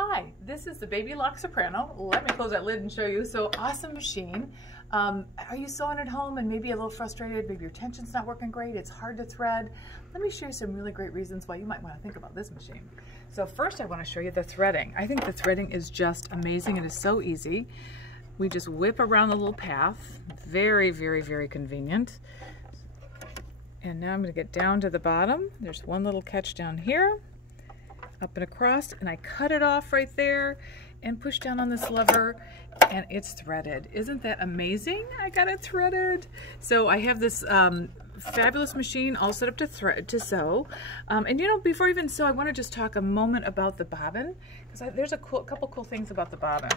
Hi, this is the Baby Lock Soprano. Let me close that lid and show you. So awesome machine. Are you sewing at home and maybe a little frustrated? Maybe your tension's not working great. It's hard to thread. Let me share some really great reasons why you might want to think about this machine. So first I want to show you the threading. I think the threading is just amazing. It is so easy. We just whip around the little path. Very, very, very convenient. And now I'm going to get down to the bottom. There's one little catch down here, up and across, and I cut it off right there and push down on this lever and it's threaded. Isn't that amazing? I got it threaded. So I have this fabulous machine all set up to sew. And you know, before I even sew, I want to just talk a moment about the bobbin, because there's a couple cool things about the bobbin.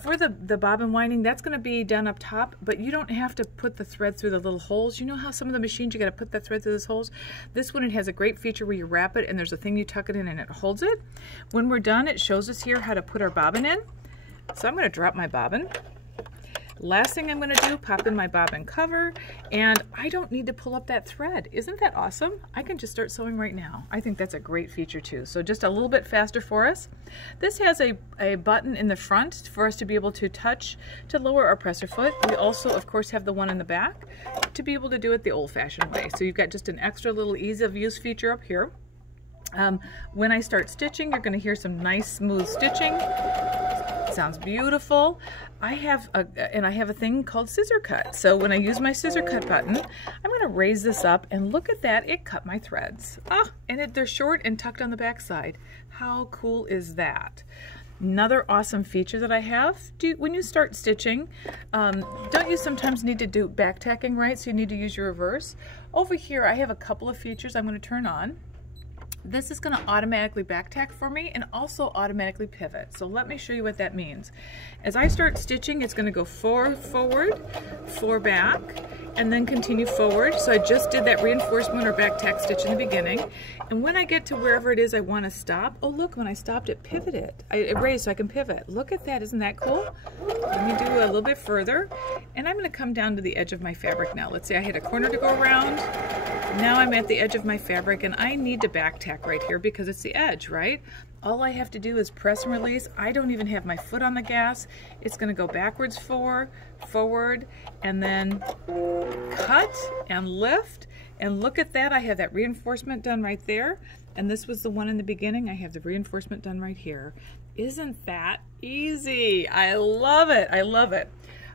For the bobbin winding, that's going to be done up top, but you don't have to put the thread through the little holes. You know how some of the machines you got to put that thread through those holes? This one, it has a great feature where you wrap it and there's a thing you tuck it in and it holds it. When we're done, it shows us here how to put our bobbin in. So I'm going to drop my bobbin. Last thing I'm going to do, pop in my bobbin cover, and I don't need to pull up that thread. Isn't that awesome? I can just start sewing right now. I think that's a great feature too. So just a little bit faster for us. This has a button in the front for us to be able to touch to lower our presser foot. We also, of course, have the one in the back to be able to do it the old-fashioned way. So you've got just an extra little ease of use feature up here. When I start stitching, you're going to hear some nice smooth stitching. Sounds beautiful. I have a thing called scissor cut. So when I use my scissor cut button, I'm going to raise this up and look at that. It cut my threads. And they're short and tucked on the back side. How cool is that? Another awesome feature that I have, when you start stitching, don't you sometimes need to do back tacking, right? So you need to use your reverse. Over here, I have a couple of features I'm going to turn on. This is going to automatically back tack for me and also automatically pivot. So let me show you what that means. As I start stitching, it's going to go forward, 4 back, and then continue forward. So I just did that reinforcement or back tack stitch in the beginning. And when I get to wherever it is I want to stop, oh look, when I stopped it pivoted. It raised so I can pivot. Look at that, isn't that cool? Let me do a little bit further. And I'm going to come down to the edge of my fabric now. Let's say I hit a corner to go around. Now I'm at the edge of my fabric and I need to back tack right here because it's the edge, right? All I have to do is press and release. I don't even have my foot on the gas. It's going to go backwards, forward, and then cut and lift. And look at that. I have that reinforcement done right there. And this was the one in the beginning. I have the reinforcement done right here. Isn't that easy? I love it. I love it.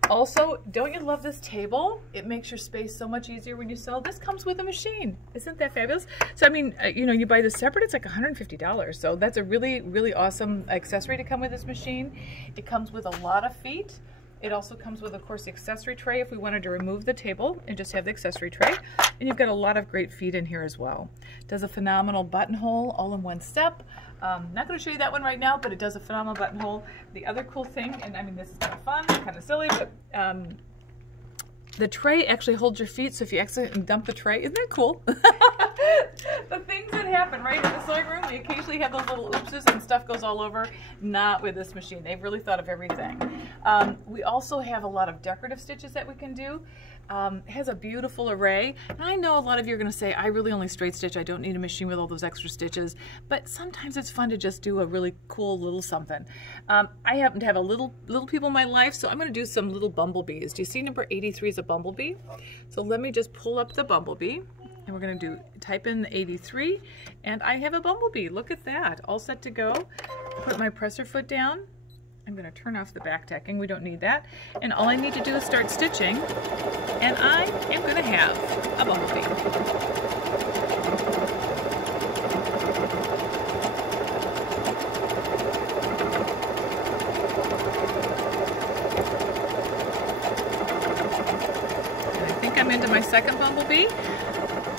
Also, don't you love this table? It makes your space so much easier when you sew. This comes with a machine. Isn't that fabulous? So I mean, you know, you buy this separate, it's like $150. So that's a really, really awesome accessory to come with this machine. It comes with a lot of feet. It also comes with, of course, the accessory tray if we wanted to remove the table and just have the accessory tray. And you've got a lot of great feet in here as well. Does a phenomenal buttonhole all in one step. Not going to show you that one right now, but it does a phenomenal buttonhole. The other cool thing, and I mean this is kind of fun, kind of silly, but the tray actually holds your feet, so if you accidentally dump the tray, isn't that cool? The things that happen, right, in the sewing room, we occasionally have those little oopses and stuff goes all over. Not with this machine. They've really thought of everything. We also have a lot of decorative stitches that we can do. It has a beautiful array. And I know a lot of you are going to say, I really only straight stitch. I don't need a machine with all those extra stitches. But sometimes it's fun to just do a really cool little something. I happen to have a little people in my life, so I'm going to do some little bumblebees. Do you see number 83 is a bumblebee? So let me just pull up the bumblebee. And we're going to type in the 83, and I have a bumblebee. Look at that, all set to go. Put my presser foot down. I'm going to turn off the back tacking. We don't need that. And all I need to do is start stitching, and I am going to have a bumblebee. And I think I'm into my second bumblebee.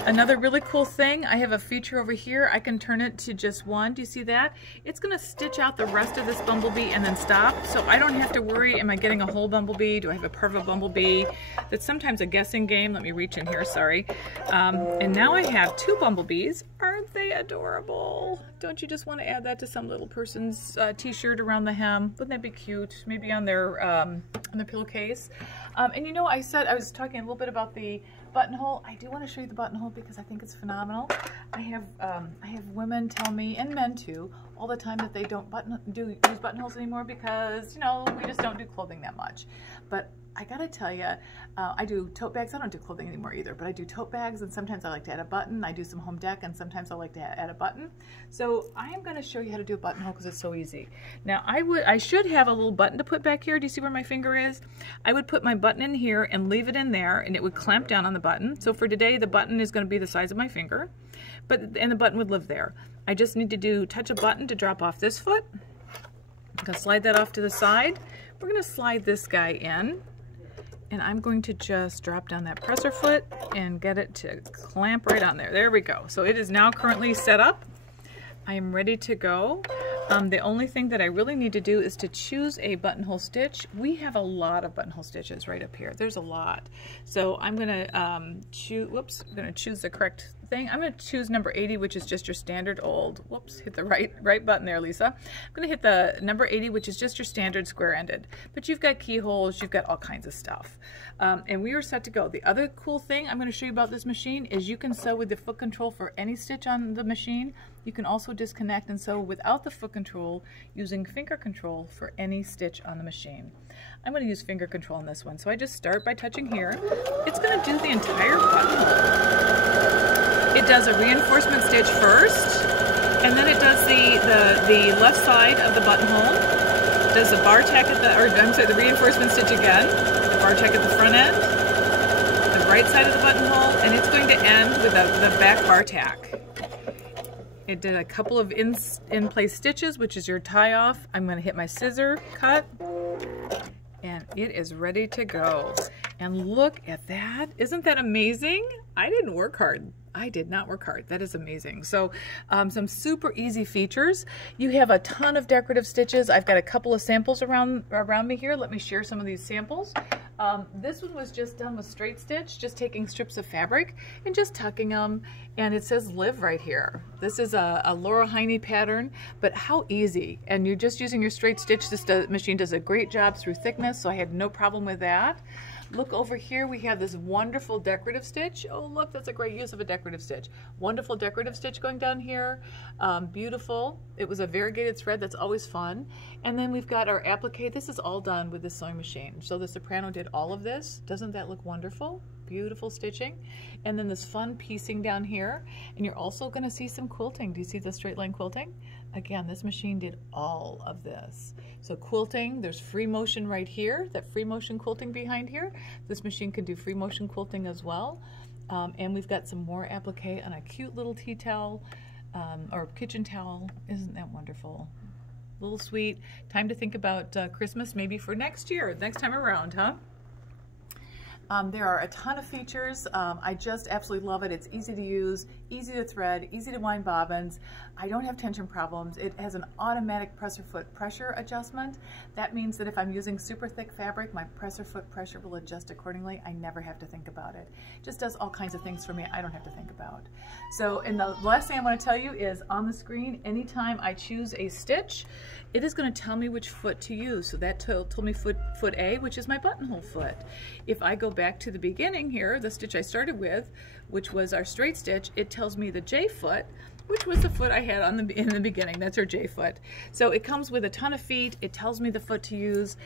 Another really cool thing, I have a feature over here. I can turn it to just one. Do you see that? It's going to stitch out the rest of this bumblebee and then stop. So I don't have to worry, am I getting a whole bumblebee? Do I have a part of a bumblebee? That's sometimes a guessing game. Let me reach in here, sorry. And now I have 2 bumblebees. Aren't they adorable? Don't you just want to add that to some little person's t-shirt around the hem? Wouldn't that be cute? Maybe on their pillowcase. And you know, I was talking a little bit about the buttonhole. I do want to show you the buttonhole because I think it's phenomenal. I have women tell me, and men too, all the time that they don't use buttonholes anymore because, you know, we just don't do clothing that much. But I gotta tell you, I do tote bags. I don't do clothing anymore either, but I do tote bags, and sometimes I like to add a button. I do some home deck, and sometimes I like to add a button. So I am gonna show you how to do a buttonhole because it's so easy. Now I should have a little button to put back here. Do you see where my finger is? I would put my button in here and leave it in there, and it would clamp down on the button. So for today, the button is gonna be the size of my finger, and the button would live there. I just need to touch a button to drop off this foot. I'm gonna slide that off to the side. We're gonna slide this guy in. And I'm going to just drop down that presser foot and get it to clamp right on there. There we go. So it is now currently set up. I am ready to go. The only thing that I really need to do is to choose a buttonhole stitch. We have a lot of buttonhole stitches right up here. There's a lot. So I'm gonna choose the correct thing. I'm gonna choose number 80, which is just your standard old, whoops, hit the right button there, Lisa. I'm gonna hit the number 80, which is just your standard square-ended. But you've got keyholes, you've got all kinds of stuff. And we are set to go. The other cool thing I'm gonna show you about this machine is you can sew with the foot control for any stitch on the machine. You can also disconnect and sew without the foot control using finger control for any stitch on the machine. I'm going to use finger control on this one. So I just start by touching here. It's going to do the entire buttonhole. It does a reinforcement stitch first, and then it does the left side of the buttonhole. It does the bar tack at the reinforcement stitch again, the bar tack at the front end, the right side of the buttonhole, and it's going to end with the back bar tack. It did a couple of in-place stitches, which is your tie off. I'm going to hit my scissor cut, and it is ready to go. And look at that. Isn't that amazing? I didn't work hard. I did not work hard. That is amazing. So some super easy features. You have a ton of decorative stitches. I've got a couple of samples around me here. Let me share some of these samples. This one was just done with straight stitch, just taking strips of fabric and just tucking them, and it says live right here. This is a Laura Heine pattern, but how easy. And you're just using your straight stitch. This machine does a great job through thickness, so I had no problem with that. Look over here, we have this wonderful decorative stitch. Oh look, that's a great use of a decorative stitch. Wonderful decorative stitch going down here. Beautiful. It was a variegated thread, that's always fun. And then we've got our applique. This is all done with this sewing machine. So the Soprano did all of this. Doesn't that look wonderful? Beautiful stitching. And then this fun piecing down here. And you're also gonna see some quilting. Do you see the straight line quilting? Again, this machine did all of this. So quilting, there's free motion right here, that free motion quilting behind here. This machine can do free motion quilting as well. And we've got some more applique on a cute little tea towel or kitchen towel. Isn't that wonderful? A little sweet. Time to think about Christmas maybe for next year, next time around, huh? There are a ton of features. I just absolutely love it. It's easy to use, easy to thread, easy to wind bobbins. I don't have tension problems. It has an automatic presser foot pressure adjustment. That means that if I'm using super thick fabric, my presser foot pressure will adjust accordingly. I never have to think about it. It just does all kinds of things for me I don't have to think about. So, and the last thing I want to tell you is on the screen, anytime I choose a stitch, it is going to tell me which foot to use. So that told me foot A, which is my buttonhole foot. If I go back to the beginning here, the stitch I started with, which was our straight stitch, it tells me the J foot, which was the foot I had in the beginning. That's our J foot. So it comes with a ton of feet. It tells me the foot to use.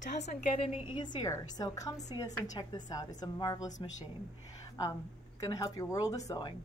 Doesn't get any easier. So come see us and check this out. It's a marvelous machine. Going to help your world of sewing.